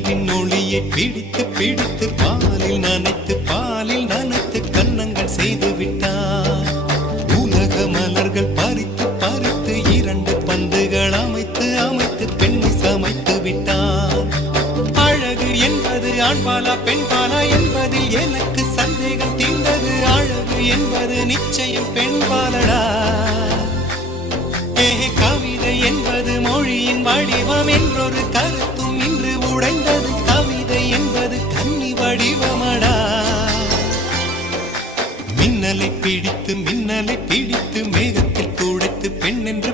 நிலவின் ஒளியை பிடித்து பிடித்து பாலில் நனைத்து கன்னங்கள் செய்து விட்டார். உலக மலர்கள் பறித்து பறித்து 2 பந்துகள் அமைத்து அமைத்து பெண்ணை சமைத்து விட்டார். அழகு என்பது ஆண்பாலா பெண்பாலா என்பதில் எனக்கு சந்தேகம் தீர்ந்தது. அழகு என்பது நிச்சயம் பெண்பாலடா. கவிதை என்பது மொழியின் வடிவம் என்றொரு கருத்தும் இன்று உடைந்தது. கவிதை என்பது கன்னி வடிவமடா. மின்னலை பிடித்து மேகத்தில் துடைத்து பெண் என்று